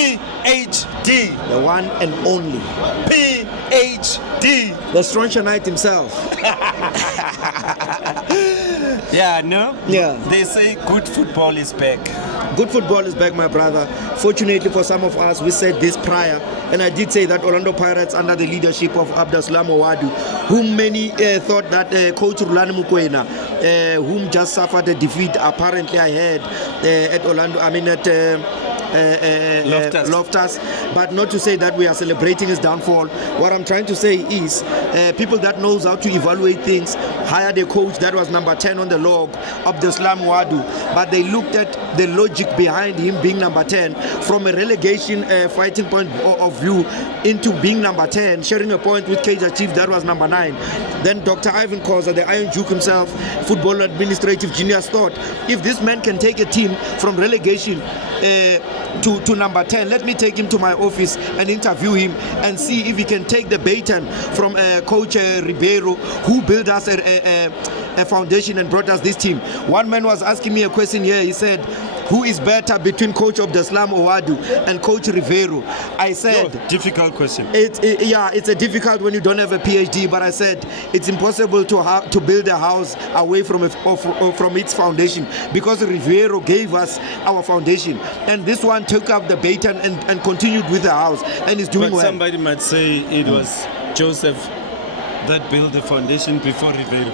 PHD. The one and only. PHD. The Strontian Knight himself. Yeah, no? Yeah. They say good football is back. Good football is back, my brother. Fortunately for some of us, we said this prior, and I did say that Orlando Pirates, under the leadership of Abdeslam Owadu, whom many thought that Coach Rulani Mukwena, whom just suffered a defeat, apparently I heard at Orlando, Loftus, but not to say that we are celebrating his downfall. What I'm trying to say is people that knows how to evaluate things hired a coach that was number 10 on the log of the Abdeslam Wadu, but they looked at the logic behind him being number 10 from a relegation fighting point of view into being number 10, sharing a point with Kaizer Chiefs that was number 9. Then Dr. Ivan Koza, the Iron Duke himself, football administrative genius, thought if this man can take a team from relegation to number 10, let me take him to my office and interview him and see if he can take the baton from Coach Ribeiro, who built us a foundation and brought us this team. One man was asking me a question here. He said, who is better between Coach Abdeslam Owadu and Coach Ribeiro? I said, difficult question. It's a difficult when you don't have a PhD, but I said it's impossible to build a house away from its foundation, because Ribeiro gave us our foundation, and this one took up the baton and continued with the house, and is doing well. Somebody might say it was Joseph that built the foundation before Ribeiro.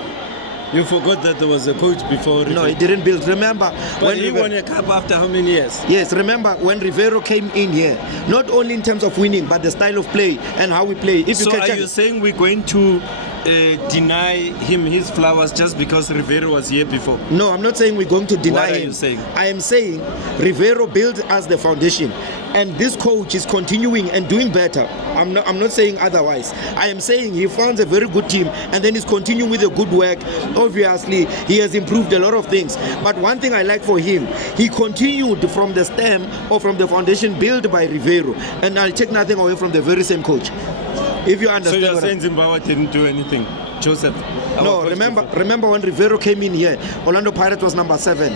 You forgot that there was a coach before Ribeiro. No, he didn't build. Remember, but he won a cup after how many years? Yes, remember when Ribeiro came in here, not only in terms of winning, but the style of play and how we play. So are you saying we're going to deny him his flowers just because Ribeiro was here before? No, I'm not saying we're going to deny him. What are you saying? I am saying Ribeiro built us the foundation, and this coach is continuing and doing better. I'm not saying otherwise. I am saying he found a very good team, and then he's continuing with the good work. Obviously, he has improved a lot of things. But one thing I like for him, he continued from the stem or from the foundation built by Ribeiro, and I'll take nothing away from the very same coach. If you understand. So you're saying Zimbabwe didn't do anything, Joseph? No, remember when Ribeiro came in here, Orlando Pirates was number 7.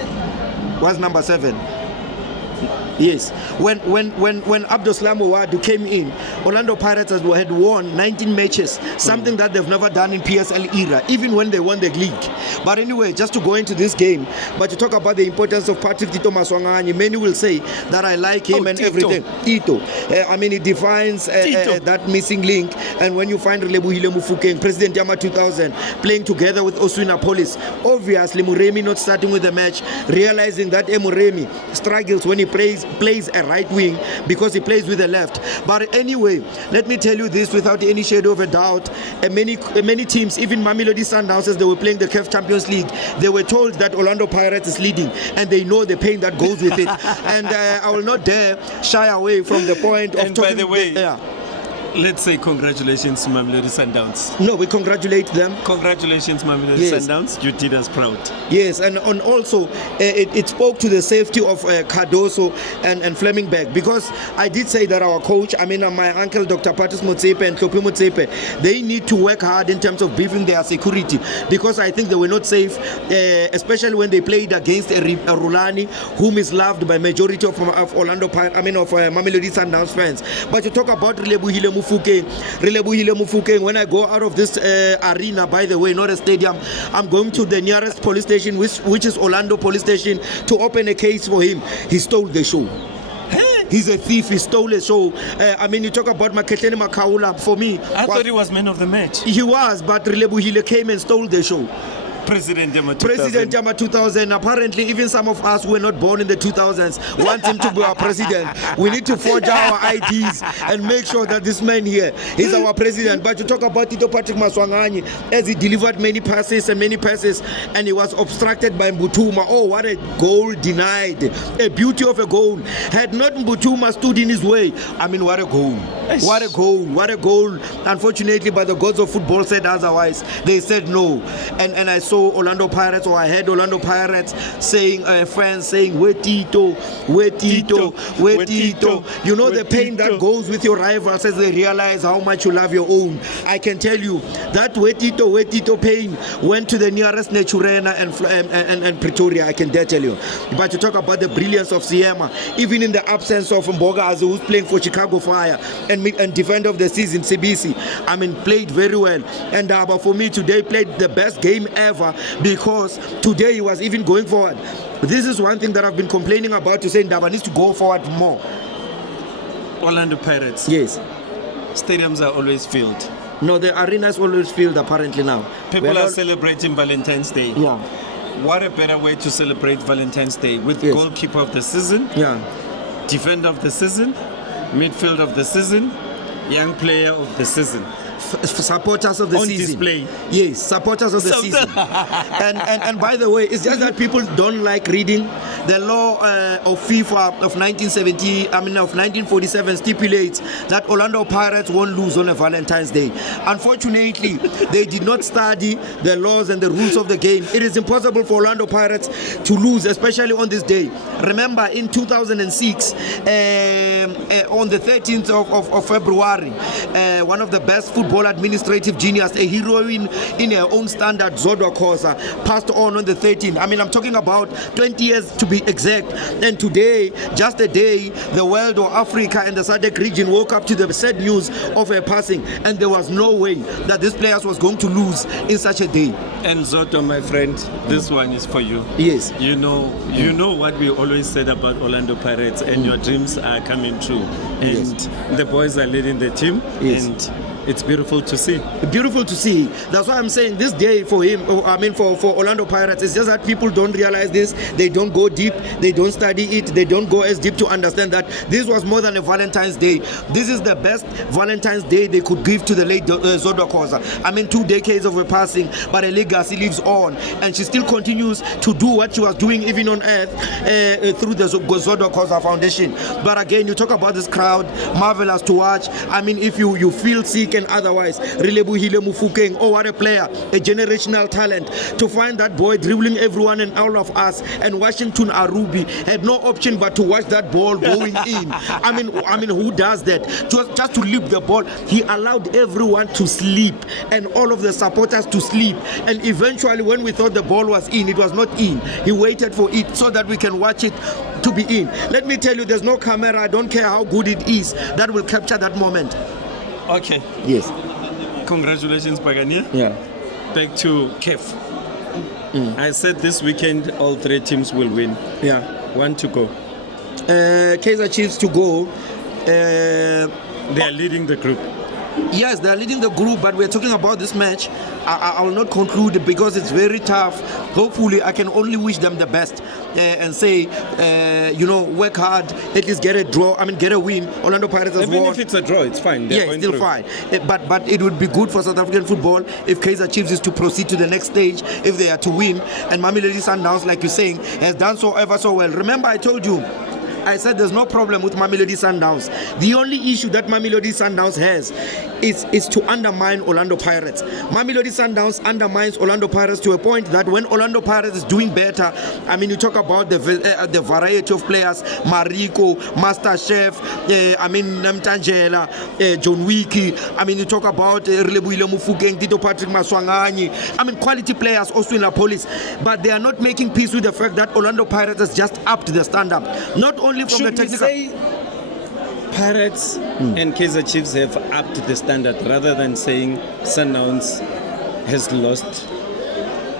Yes, when Abdeslam Owadu came in, Orlando Pirates had won 19 matches, something that they've never done in PSL era, even when they won the league. But anyway, just to go into this game, but to talk about the importance of Patrick Tito Maswanganyi, many will say that I like him and Tito. Everything. Tito, he defines that missing link. And when you find Relebohile Mofokeng, President Yama 2000, playing together with Oswina Police, obviously Muremi not starting with the match, realizing that Muremi struggles when he plays a right wing because he plays with the left. But anyway, let me tell you this without any shadow of a doubt, many teams, even Mamelodi Sundowns, as they were playing the CAF Champions League, they were told that Orlando Pirates is leading, and they know the pain that goes with it. And I will not dare shy away from the point of talking. By the way, let's say congratulations to Mamelodi Sundowns. No, we congratulate them. Congratulations, Mamelodi Sundowns. You did us proud. Yes, and also it spoke to the safety of Cardoso and Flemingberg, because I did say that our coach, my uncle Dr. Patrice Motsepe and Klopi Motsepe, they need to work hard in terms of beefing their security, because I think they were not safe, especially when they played against a Rulani, whom is loved by majority of Orlando Mamelodi Sundowns fans. But you talk about Relebohile Mofokeng, when I go out of this arena, by the way, not a stadium, I'm going to the nearest police station, which is Orlando Police Station, to open a case for him. He stole the show. He's a thief. He stole a show. You talk about Maketleni Makaula. For me, I thought he was man of the match. He was, but Relebohile came and stole the show. President Yama 2000. Apparently, even some of us who were not born in the 2000s want him to be our president. We need to forge our IDs and make sure that this man here is our president. But you talk about Tito Patrick Maswanganyi, as he delivered many passes, and he was obstructed by Mbutuma. Oh, what a goal denied. A beauty of a goal. Had not Mbutuma stood in his way, what a goal. What a goal, what a goal. Unfortunately, but the gods of football said otherwise. They said no. And I saw Orlando Pirates, or I heard Orlando Pirates saying, fans saying, Wetito, Wetito, Wetito. You know the pain that goes with your rivals as they realize how much you love your own. I can tell you that Wetito pain went to the nearest Naturena and Pretoria, I can dare tell you. But you talk about the brilliance of Siema, even in the absence of Mboga, who's playing for Chicago Fire, and defender of the season, Sibisi, I mean, played very well. And but for me today, played the best game ever, because today he was even going forward. This is one thing that I've been complaining about, to say Ndaba needs to go forward more. Orlando Pirates. Yes. Stadiums are always filled. No, the arenas always filled apparently now. People are celebrating Valentine's Day. Yeah. What a better way to celebrate Valentine's Day with goalkeeper of the season, defender of the season, midfield of the season, young player of the season. Supporters of the on season. Display. Yes, supporters of the season. and by the way, it's just that people don't like reading. The law of FIFA of 1947 stipulates that Orlando Pirates won't lose on a Valentine's Day. Unfortunately, they did not study the laws and the rules of the game. It is impossible for Orlando Pirates to lose, especially on this day. Remember, in 2006, on the 13th of February, one of the best football administrative genius, a heroine in her own standard, Zodwa Khosa, passed on the 13th. I mean, I'm talking about 20 years to be exact. And today, just a day, the world or Africa and the SADC region woke up to the sad news of her passing, and there was no way that this player was going to lose in such a day. And Zodwa, my friend, this one is for you. Yes. You know what we always said about Orlando Pirates, and your dreams are coming true. And the boys are leading the team, and it's beautiful to see. Beautiful to see. That's why I'm saying this day for him, I mean for Orlando Pirates, it's just that people don't realize this. They don't go deep. They don't study it. They don't go as deep to understand that this was more than a Valentine's Day. This is the best Valentine's Day they could give to the late Zodwa Khosa. I mean, 2 decades of her passing, but her legacy lives on, and she still continues to do what she was doing even on earth through the Zodwa Khosa Foundation. But again, you talk about this crowd, marvelous to watch. I mean, if you feel sick and otherwise, Rilebuhile Mufokeng, oh what a player, a generational talent. To find that boy dribbling everyone and all of us, and Washington Arubi had no option but to watch that ball going in. I mean, who does that? Just to leap the ball. He allowed everyone to sleep, and all of the supporters to sleep. And eventually, when we thought the ball was in, it was not in. He waited for it so that we can watch it to be in. Let me tell you, there's no camera, I don't care how good it is, that will capture that moment. Okay. Yes. Congratulations, Pagania. Yeah. Back to KEF. I said this weekend all 3 teams will win. Yeah. 1 to go. Kaizer Chiefs to go. They are leading the group. Yes, they are leading the group, but we're talking about this match. I will not conclude because it's very tough. Hopefully, I can only wish them the best and say, work hard, at least get a draw. I mean, get a win. Orlando Pirates has won. Even if it's a draw, it's fine. It's still fine. But it would be good for South African football if Kaizer Chiefs is to proceed to the next stage, if they are to win. And Mamelodi Sundowns, like you're saying, has done so ever so well. Remember, I told you, I said there's no problem with Mamelodi Sundowns. The only issue that Mamelodi Sundowns has is to undermine Orlando Pirates. Mamelodi Sundowns undermines Orlando Pirates to a point that when Orlando Pirates is doing better, I mean, you talk about the variety of players, Mariko, Master Chef, Namtangela, John Wiki. I mean, you talk about Rilebuhile Mufokeng, Tito Patrick Maswanganyi. I mean, quality players also in Police, but they are not making peace with the fact that Orlando Pirates has just upped the standard. Not only from the technical. Say Pirates and Kaizer Chiefs have upped the standard rather than saying Sundowns has lost?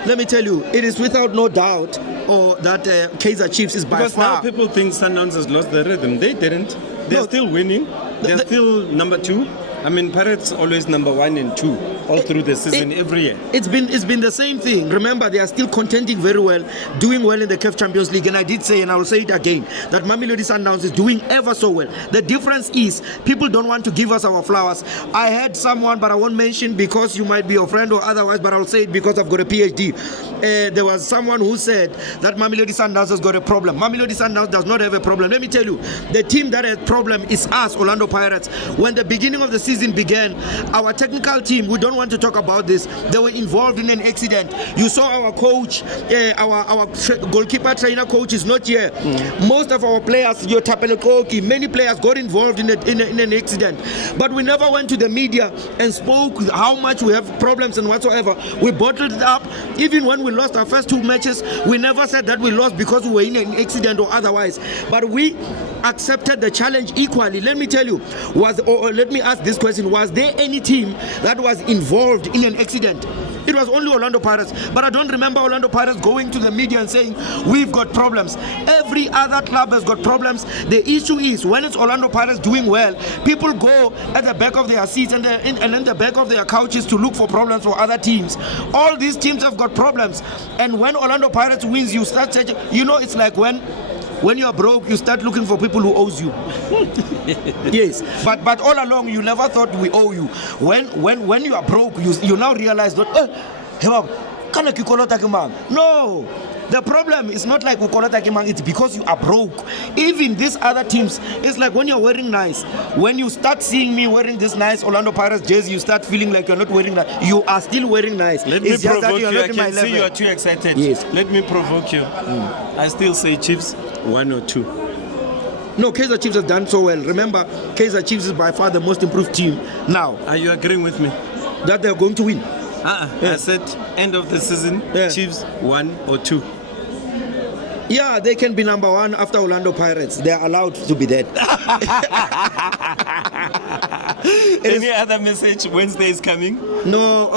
Let me tell you, it is without no doubt that Kaizer Chiefs is by because far. Now people think Sundowns has lost the rhythm. They didn't. They're still winning. They're still number 2. I mean, Pirates always number 1 and 2 all through the season every year. It's been the same thing. Remember, they are still contending very well, doing well in the CAF Champions League. And I did say, and I will say it again, that Mamelodi Sundowns is doing ever so well. The difference is people don't want to give us our flowers. I heard someone, but I won't mention because you might be your friend or otherwise, but I'll say it because I've got a PhD. There was someone who said that Mamelodi Sundowns has got a problem. Mamelodi Sundowns does not have a problem. Let me tell you, the team that has problem is us, Orlando Pirates. When the beginning of the season began, our technical team, we don't want to talk about this, they were involved in an accident. You saw our coach, our goalkeeper trainer coach is not here. Most of our players, your Tapelekoki, many players got involved in an accident. But we never went to the media and spoke how much we have problems and whatsoever. We bottled it up. Even when we lost our first 2 matches, we never said that we lost because we were in an accident or otherwise. But we accepted the challenge equally. Let me tell you, let me ask this question: was there any team that was involved in an accident? It was only Orlando Pirates. But I don't remember Orlando Pirates going to the media and saying, we've got problems. Every other club has got problems. The issue is, when it's Orlando Pirates doing well, people go at the back of their seats and in the back of their couches to look for problems for other teams. All these teams have got problems. And when Orlando Pirates wins, you start searching. You know, it's like when you are broke, you start looking for people who owes you. Yes, but all along you never thought we owe you. When you are broke, you now realize that no. The problem is not like it's because you are broke. Even these other teams, it's like when you're wearing nice. When you start seeing me wearing this nice Orlando Pirates jersey, you start feeling like you're not wearing nice. You are still wearing nice. Let me provoke you. I can see you are too excited. Yes. Let me provoke you. I still say Chiefs 1 or 2. No, Kaizer Chiefs has done so well. Remember, Kaizer Chiefs is by far the most improved team now. Are you agreeing with me? That they're going to win. I said end of the season, Chiefs 1 or 2. Yeah, they can be number 1 after Orlando Pirates. They are allowed to be that. Any other message? Wednesday is coming? No,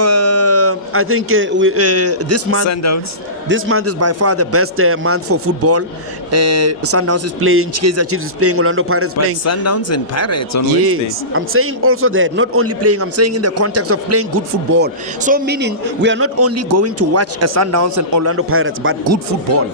I think this month. Sundowns. This month is by far the best month for football. Sundowns is playing, Kaizer Chiefs is playing, Orlando Pirates playing. Sundowns and Pirates on Wednesday. Yes, I'm saying also that not only playing, I'm saying in the context of playing good football. So meaning we are not only going to watch a Sundowns and Orlando Pirates, but good football.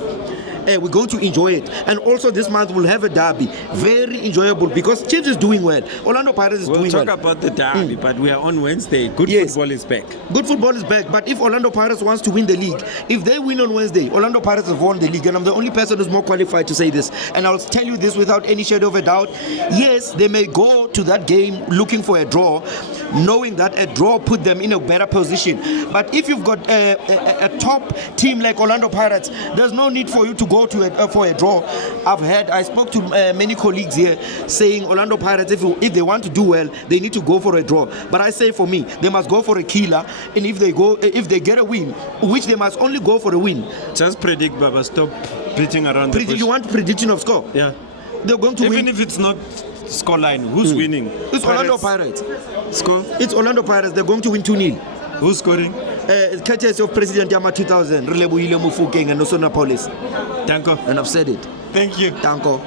We're going to enjoy it. And also this month we'll have a derby. Very enjoyable because Chiefs is doing well. Orlando Pirates is doing well. We'll talk about the derby, but we are on Wednesday. Good football is back. Good football is back. But if Orlando Pirates wants to win the league, if they win on Wednesday, Orlando Pirates have won the league. And I'm the only person who's more qualified to say this. And I'll tell you this without any shadow of a doubt. Yes, they may go to that game looking for a draw, knowing that a draw put them in a better position. But if you've got a top team like Orlando Pirates, there's no need for you to go to for a draw. I spoke to many colleagues here saying Orlando Pirates, if they want to do well, they need to go for a draw. But I say for me, they must go for a killer. And if they get a win, which they must only go for a win. Just predict, Baba. Stop beating around the bush. You want prediction of score? Yeah. They're going to win. Even if it's not scoreline, who's winning? It's Orlando Pirates. Score? It's Orlando Pirates. They're going to win 2-0. Who's scoring? Courtesy of President Yama 2000, Mafokate and Mafokate and Danko. And I've said it. Thank you. Danko.